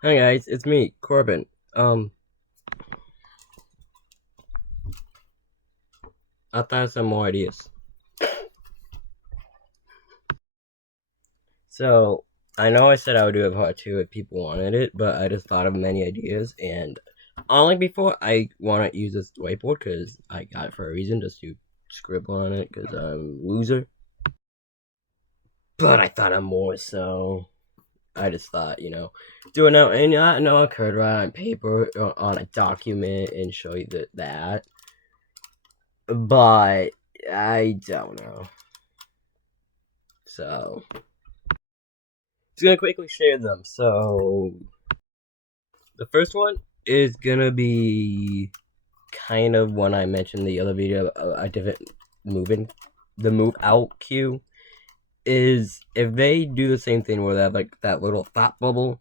Hi guys, it's me, Corbin. I thought of some more ideas. So I know I said I would do a part two if people wanted it, but I just thought of many ideas, and unlike before, I want to use this whiteboard because I got it for a reason, just to scribble on it because I'm a loser. But I thought of more, so I just thought, do it now, and I know I could write on paper or on a document and show you that, but I don't know. So just gonna quickly share them. So the first one is gonna be kind of one I mentioned in the other video, a different moving. The move out cue is if they do the same thing where they have like that little thought bubble,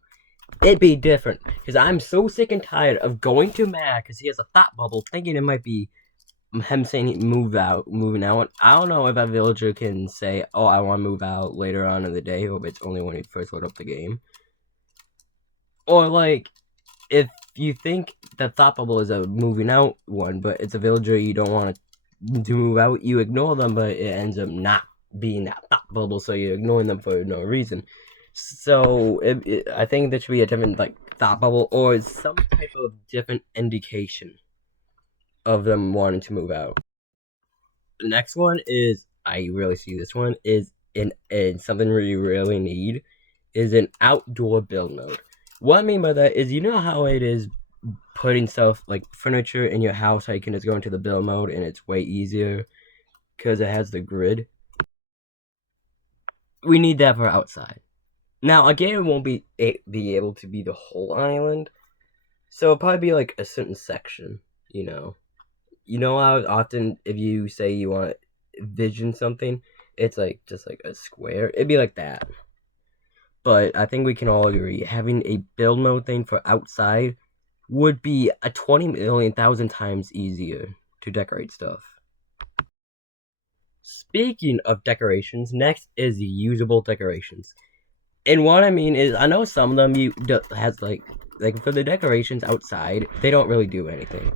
it'd be different. Because I'm so sick and tired of going to Matt because he has a thought bubble, thinking it might be him saying he moving out. I don't know if a villager can say, "Oh, I want to move out" later on in the day, or if it's only when he first load up the game. Or like if you think that thought bubble is a moving out one, but it's a villager you don't want to move out, you ignore them, but it ends up not being that thought bubble, so you're ignoring them for no reason. So I think there should be a different like thought bubble or some type of different indication of them wanting to move out. The next one is I really see this one is in something we really need is an outdoor build mode. What I mean by that is, you know how it is putting stuff like furniture in your house, how you can just go into the build mode and it's way easier because it has the grid. We need that for outside. Now again, it won't be able to be the whole island, so it'll probably be like a certain section. You know, how often if you say you want to vision something, it's like just like a square. It'd be like that. But I think we can all agree having a build mode thing for outside would be a 20 million thousand times easier to decorate stuff. Speaking of decorations, next is usable decorations. And what I mean is, I know some of them has like for the decorations outside, they don't really do anything.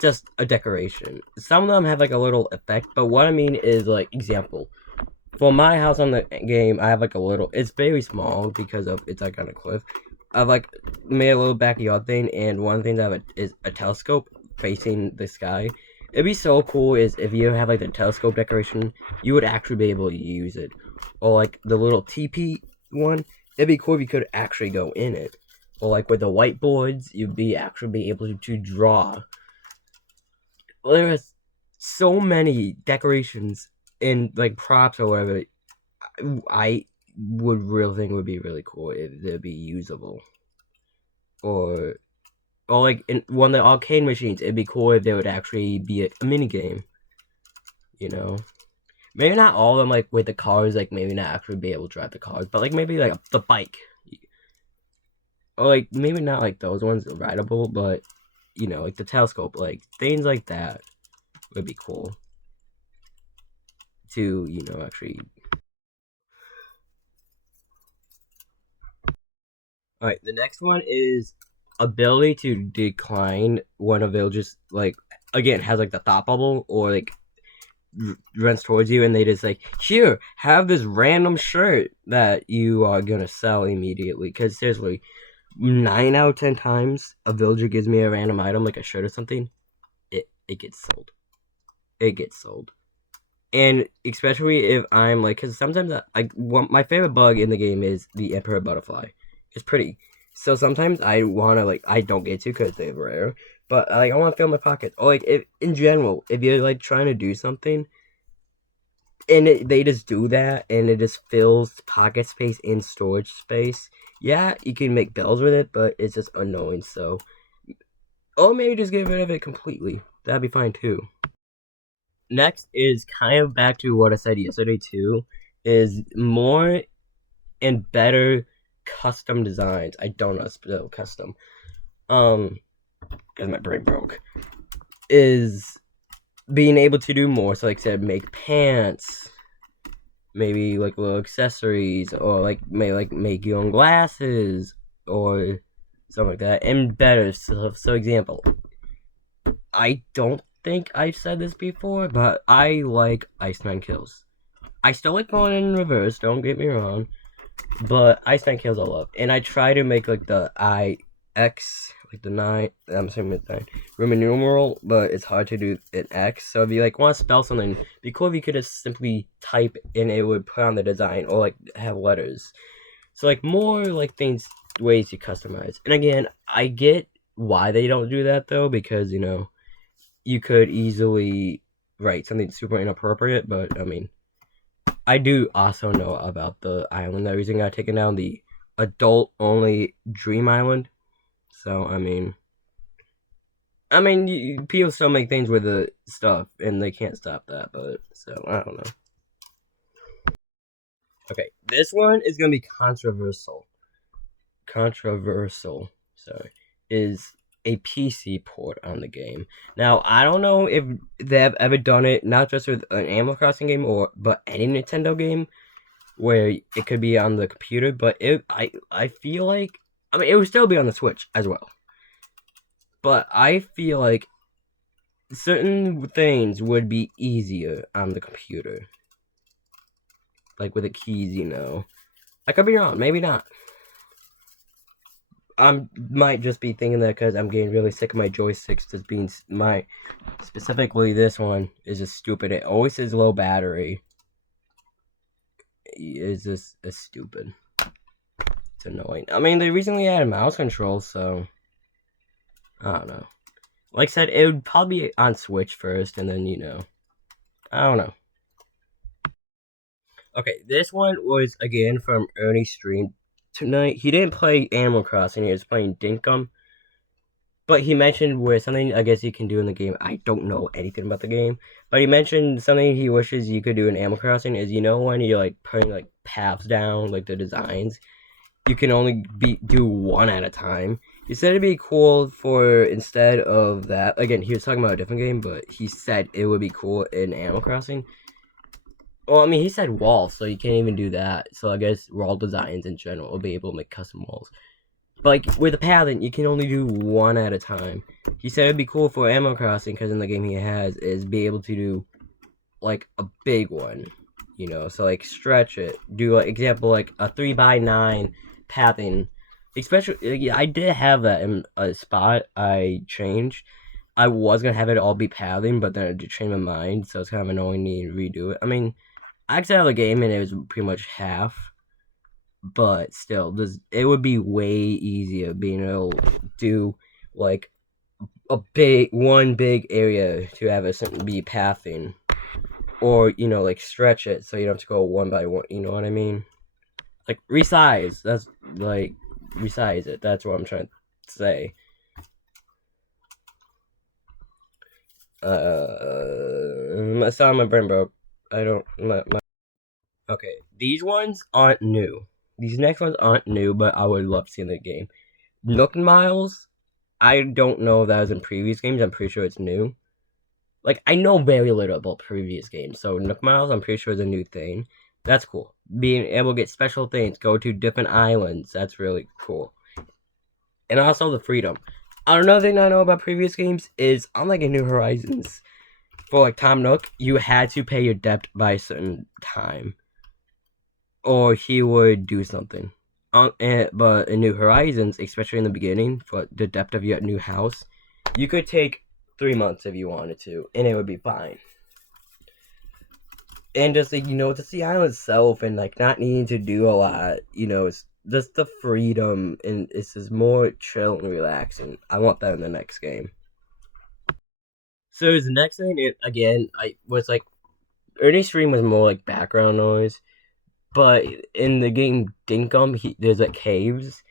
Just a decoration. Some of them have like a little effect, but what I mean is like example. For my house on the game, I have like a little. It's very small because of it's like on a cliff. I've like made a little backyard thing, and one thing that is a telescope facing the sky. It'd be so cool is if you have like the telescope decoration, you would actually be able to use it, or like the little TP one. It'd be cool if you could actually go in it, or like with the whiteboards, you'd be actually be able to draw. There's so many decorations and like props or whatever. I would really think would be really cool if they'd be usable, or like in one of the arcade machines. It'd be cool if there would actually be a mini game. You know, maybe not all of them like with the cars. Like maybe not actually be able to drive the cars, but like maybe like the bike, or like maybe not like those ones rideable, but like the telescope, like things like that would be cool to actually. All right, the next one is ability to decline when a villager like again has like the thought bubble or like runs towards you and they just like here have this random shirt that you are gonna sell immediately. Because seriously, 9 out of 10 times a villager gives me a random item like a shirt or something, it gets sold. It gets sold. And especially if I'm like, because sometimes my favorite bug in the game is the emperor butterfly. It's pretty. So sometimes I wanna like I don't get to because they're rare, but like I want to fill my pocket. Or like if in general, if you're like trying to do something and they just do that and it just fills pocket space and storage space. Yeah, you can make bells with it, but it's just annoying. So, or maybe just get rid of it completely. That'd be fine too. Next is kind of back to what I said yesterday too, is more and better custom designs. I don't know spell custom. Because my brain broke. Is being able to do more. So like I said, make pants, maybe like little accessories, or like make your own glasses, or something like that, and better. So example, I don't think I've said this before, but I like Iceman kills. I still like going in reverse. Don't get me wrong, but Iceman kills I love, and I try to make like the IX, like the 9. I'm assuming it's 9 Roman numeral, but it's hard to do an X. So if you like want to spell something, it'd be cool if you could just simply type and it would put on the design, or like have letters. So like more like things, ways to customize. And again, I get why they don't do that though, because you could easily write something super inappropriate. But I mean, I do also know about the island that recently got taken down, the adult only Dream Island. So people still make things with the stuff, and they can't stop that. But so I don't know. Okay, this one is gonna be controversial. Sorry, is a PC port on the game. Now I don't know if they've ever done it, not just with an Animal Crossing game but any Nintendo game where it could be on the computer. But I feel like it would still be on the Switch as well. But I feel like certain things would be easier on the computer, like with the keys. I could be wrong, maybe not. I might just be thinking that because I'm getting really sick of my joysticks just being specifically this one is just stupid. It always says low battery. It's just stupid. It's annoying. They recently added mouse control, so I don't know. Like I said, it would probably be on Switch first, and then I don't know. Okay, this one was again from Ernie's stream tonight. He didn't play Animal Crossing, he was playing Dinkum. But he mentioned where something I guess you can do in the game. I don't know anything about the game. But he mentioned something he wishes you could do in Animal Crossing is when you're like putting like paths down, like the designs, you can only do one at a time. He said it'd be cool for instead of that. Again, he was talking about a different game, but he said it would be cool in Animal Crossing. Well, he said walls, so you can't even do that. So I guess wall designs in general will be able to make custom walls. But like with the pathing, you can only do one at a time. He said it'd be cool for Animal Crossing because in the game he has is be able to do like a big one, So like stretch it, do like example like a 3x9 pathing. Especially, I did have that in a spot I changed. I was gonna have it all be pathing, but then I did change my mind, so it's kind of annoying me to redo it. I exited out of the game and it was pretty much half, but still, it would be way easier being able to do like one big area to have it be pathing, or like stretch it so you don't have to go one by one. You know what I mean? Like resize. That's like resize it. That's what I'm trying to say. I saw my brain broke. I don't. Okay, these ones aren't new. These next ones aren't new, but I would love to see in the game. Nook Miles, I don't know if that was in previous games. I'm pretty sure it's new. Like, I know very little about previous games, so Nook Miles, I'm pretty sure is a new thing. That's cool. Being able to get special things, go to different islands, that's really cool. And also the freedom. Another thing I know about previous games is, unlike in New Horizons, for like Tom Nook, you had to pay your debt by a certain time, or he would do something. But in New Horizons, especially in the beginning, for the depth of your new house, you could take 3 months if you wanted to, and it would be fine. And just like just the island itself, and like not needing to do a lot, it's just the freedom, and it's just more chill and relaxing. I want that in the next game. So the next thing, again, I was like, Ernie's stream was more like background noise. But in the game Dinkum, there's like caves,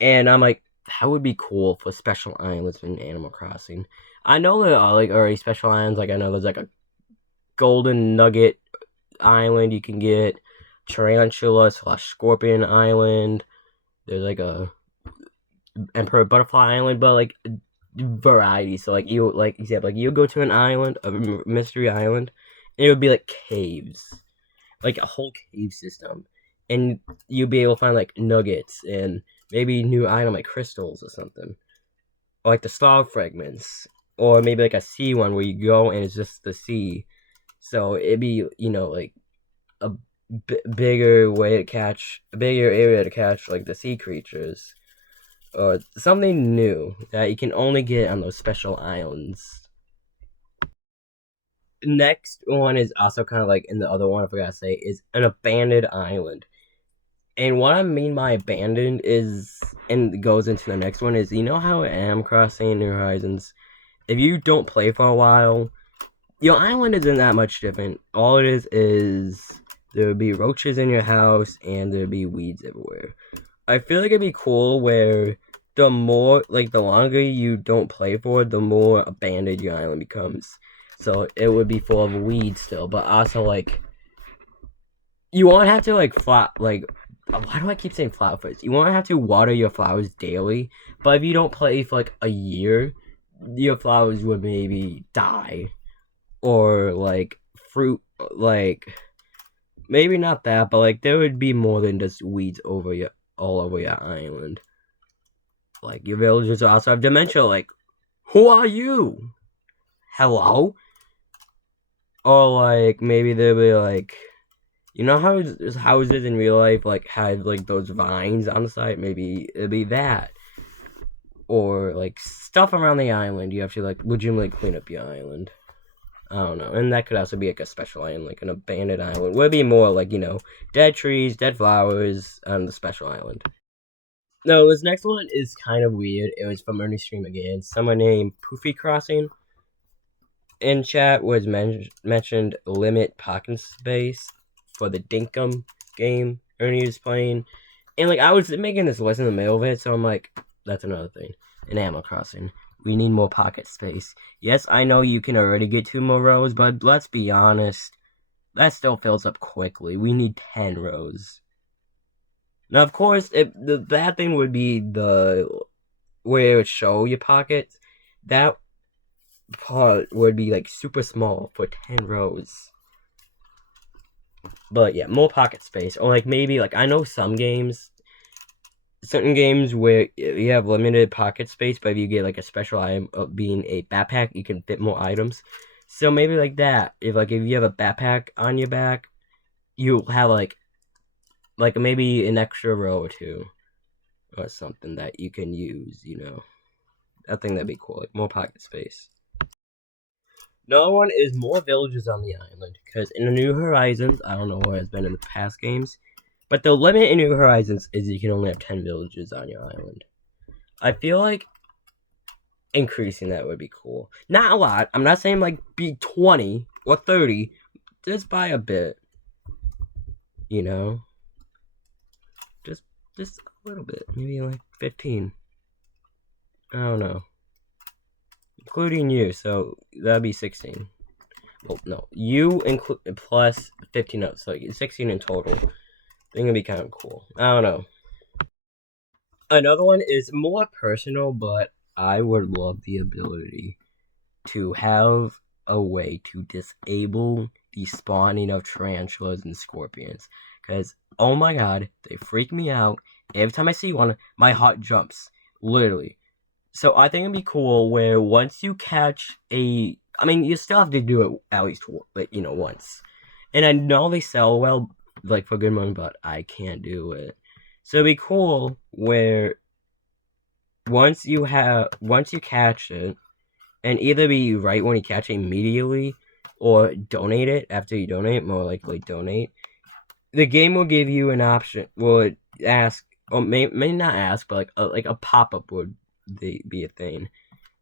and I'm like, that would be cool for special islands in Animal Crossing. I know there are like already special islands. Like I know there's like a golden nugget island you can get, tarantula/scorpion island. There's like a emperor butterfly island, but like variety. So like you go to an island, a mystery island, and it would be like caves. Like a whole cave system, and you'll be able to find like nuggets and maybe new item like crystals or something, or like the star fragments, or maybe like a sea one where you go and it's just the sea. So it'd be like a bigger way to catch a bigger area to catch like the sea creatures, or something new that you can only get on those special islands. Next one is also kind of like in the other one, I forgot to say, is an abandoned island. And what I mean by abandoned is, and goes into the next one, is how Animal Crossing New Horizons, if you don't play for a while, your island isn't that much different. All it is there would be roaches in your house and there'd be weeds everywhere. I feel like it'd be cool where the longer you don't play for it, the more abandoned your island becomes. So it would be full of weeds still, but also like you won't have to why do I keep saying flower first? You won't have to water your flowers daily, but if you don't play for like a year, your flowers would maybe die, or like fruit, like maybe not that, but like there would be more than just weeds all over your island. Like your villagers also have dementia. Like, who are you? Hello? Or like maybe they'll be like, how houses in real life like have like those vines on the side? Maybe it'll be that, or like stuff around the island. You have to like legitimately clean up your island. I don't know, and that could also be like a special island, like an abandoned island. Would be more like dead trees, dead flowers on the special island. No, this next one is kind of weird. It was from Ernie's stream again. Someone named Poofy Crossing in chat was mentioned limit pocket space for the Dinkum game Ernie was playing. And like I was making this list in the middle of it, so I'm like, that's another thing. In Animal Crossing, we need more pocket space. Yes, I know you can already get 2 more rows, but let's be honest, that still fills up quickly. We need 10 rows. Now, of course, the bad thing would be where it would show your pockets. That part would be like super small for 10 rows. But yeah, more pocket space. Or like maybe like I know certain games where you have limited pocket space, but if you get like a special item of being a backpack, you can fit more items. So maybe like that. If you have a backpack on your back, you'll have like maybe an extra row or 2 or something that you can use, I think that'd be cool, like more pocket space. Another one is more villages on the island, because in the New Horizons, I don't know what has been in the past games, but the limit in New Horizons is you can only have 10 villages on your island. I feel like increasing that would be cool. Not a lot. I'm not saying like be 20 or 30, just by a bit. Just a little bit, maybe like 15. I don't know, including you, so that'd be 16. Well, no, you include plus 15 up, so 16 in total. I think it'd be kind of cool. I don't know. Another one is more personal, but I would love the ability to have a way to disable the spawning of tarantulas and scorpions. Because, oh my god, they freak me out. Every time I see one, my heart jumps. Literally. So I think it'd be cool where once you catch you still have to do it at least, once. And I know they sell well, like, for good money, but I can't do it. So it'd be cool where once you catch it, and either be right when you catch it immediately, or donate it after you donate, more likely donate. The game will give you an option, would ask, or may not ask, but like a pop-up would be a thing.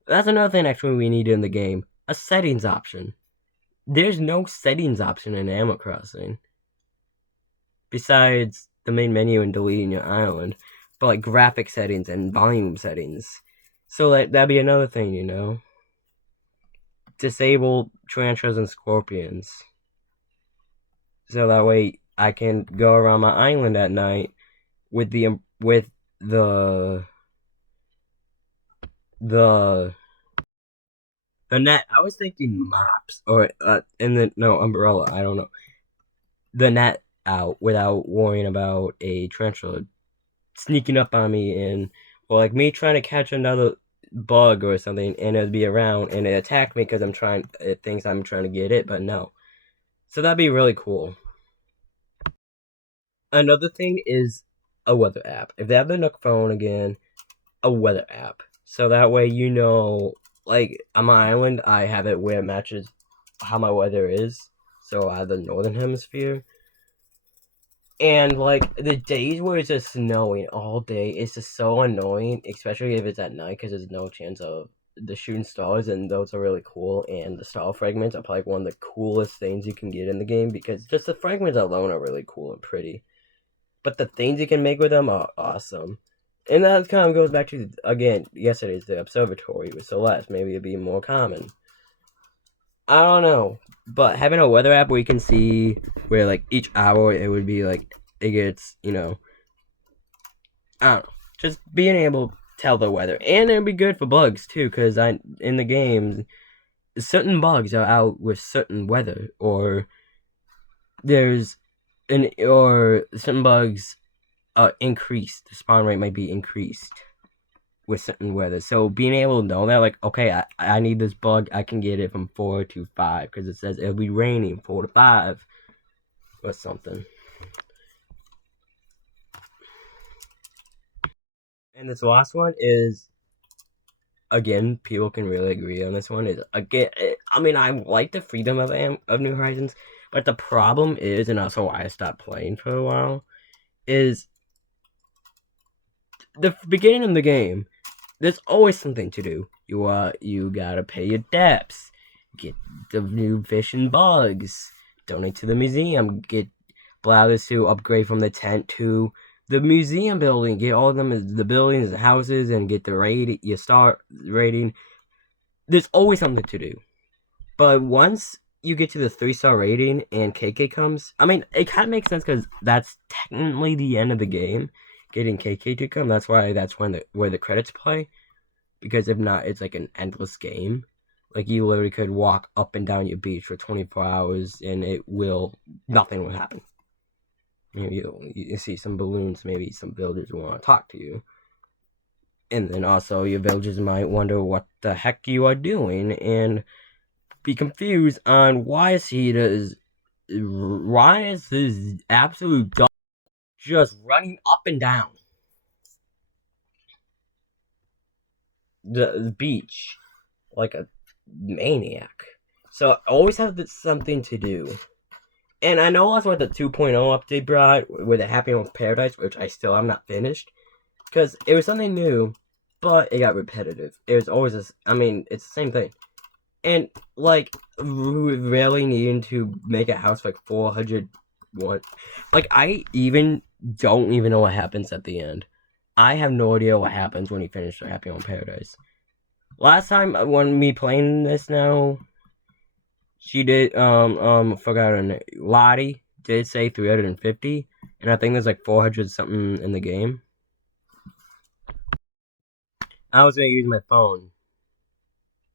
That's another thing actually we need in the game, a settings option. There's no settings option in Animal Crossing. Besides the main menu and deleting your island, but like graphic settings and volume settings. So that'd be another thing, disable tarantulas and scorpions. So that way I can go around my island at night with the net. I was thinking mops or umbrella. I don't know. The net out without worrying about a tarantula sneaking up on me, and or like me trying to catch another bug or something, and it'd be around and it attack me because it thinks I'm trying to get it, but no. So that'd be really cool. Another thing is a weather app. If they have the Nook phone again, a weather app. So that way like on my island, I have it where it matches how my weather is. So I have the northern hemisphere. And like the days where it's just snowing all day, it's just so annoying, especially if it's at night because there's no chance of the shooting stars, and those are really cool. And the star fragments are probably one of the coolest things you can get in the game because just the fragments alone are really cool and pretty. But the things you can make with them are awesome. And that kind of goes back to, again, yesterday's the observatory with Celeste. Maybe it'd be more common. I don't know. But having a weather app where you can see where, like, each hour it would be, like, it gets, I don't know. Just being able to tell the weather. And it'd be good for bugs, too, because in the games, certain bugs are out with certain weather. Or or certain bugs increased. The spawn rate might be increased with certain weather. So being able to know that, like, okay, I need this bug, I can get it from 4 to 5 because it says it'll be raining 4 to 5 or something. And this last one is, again, people can really agree on this one. Is again, I mean, I like the freedom of New Horizons, but the problem is, and also why I stopped playing for a while, is the beginning of the game. There's always something to do. You gotta pay your debts, get the new fish and bugs, donate to the museum, get Blathers to upgrade from the tent to the museum building, get all of them as the buildings and houses, and get the your star rating. There's always something to do. But once you get to the 3-star rating and KK comes, I mean, it kind of makes sense because that's technically the end of the game. Getting KK to come, that's when where the credits play. Because if not, it's like an endless game. Like you literally could walk up and down your beach for 24 hours and nothing will happen. Maybe you see some balloons, maybe some villagers will want to talk to you. And then also your villagers might wonder what the heck you are doing and be confused on why is this absolute dog just running up and down the beach like a maniac. So always have something to do. And I know that's what the 2.0 update brought with the Happy Home Paradise, which I still am not finished. Because it was something new, but it got repetitive. It was always it's the same thing. And, like, really needing to make a house like 401. Like, I don't even know what happens at the end. I have no idea what happens when you finish the Happy Home Paradise. Last time when me playing this now, she did forgot her name. Lottie did say 350, and I think there's like 400 something in the game. I was gonna use my phone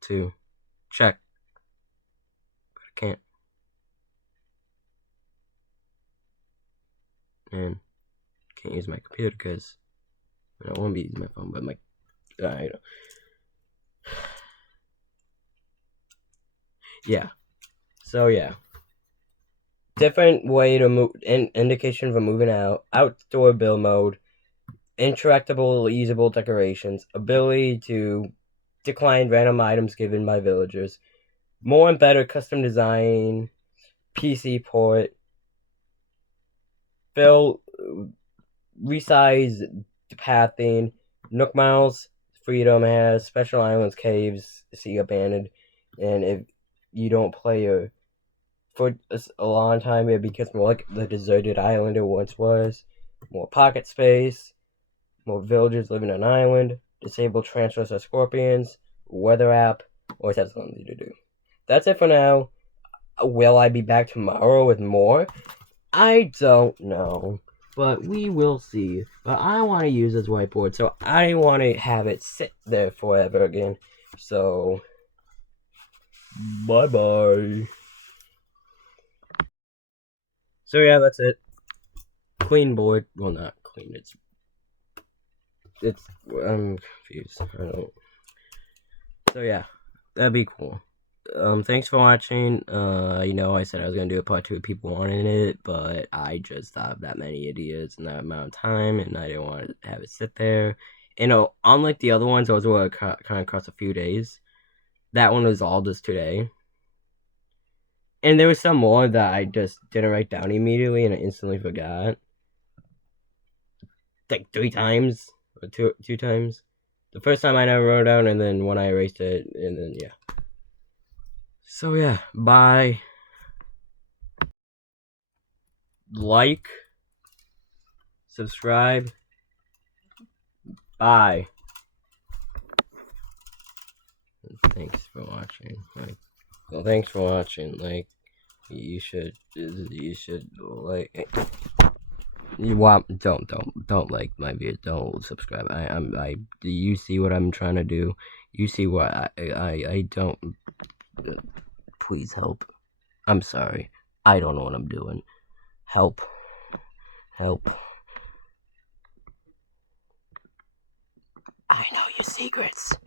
to check, but I can't. And can't use my computer because I won't be using my phone, but yeah. So yeah, different way to move. Indication for moving out. Outdoor build mode. Interactable, usable decorations. Ability to decline random items given by villagers. More and better custom design. PC port. Fill. Resize pathing. Nook Miles. Freedom has special islands, caves, sea abandoned, and if you don't play for a long time, it becomes more like the deserted island it once was. More pocket space, more villagers living on an island, disable transfers of scorpions, weather app, always have something to do. That's it for now. Will I be back tomorrow with more? I don't know, but we will see. But I want to use this whiteboard, so I want to have it sit there forever again. So, bye-bye. So yeah, that's it. Clean board. Well, not clean. It's I'm confused. I don't. So yeah, that'd be cool. Thanks for watching. I said I was gonna do a part 2 if people wanted it, but I just thought of that many ideas in that amount of time, and I didn't want to have it sit there. Unlike the other ones, those were kind of across a few days. That one was all just today. And there was some more that I just didn't write down immediately, and I instantly forgot. Like 3 times, or two times. The first time I never wrote it down, and then when I erased it, and then yeah. So yeah, bye. Like, subscribe. Bye. Thanks for watching. Thanks for watching. You should like. Don't like my videos. Don't subscribe. Do you see what I'm trying to do? You see what I don't. Please help. I'm sorry. I don't know what I'm doing. Help. I know your secrets.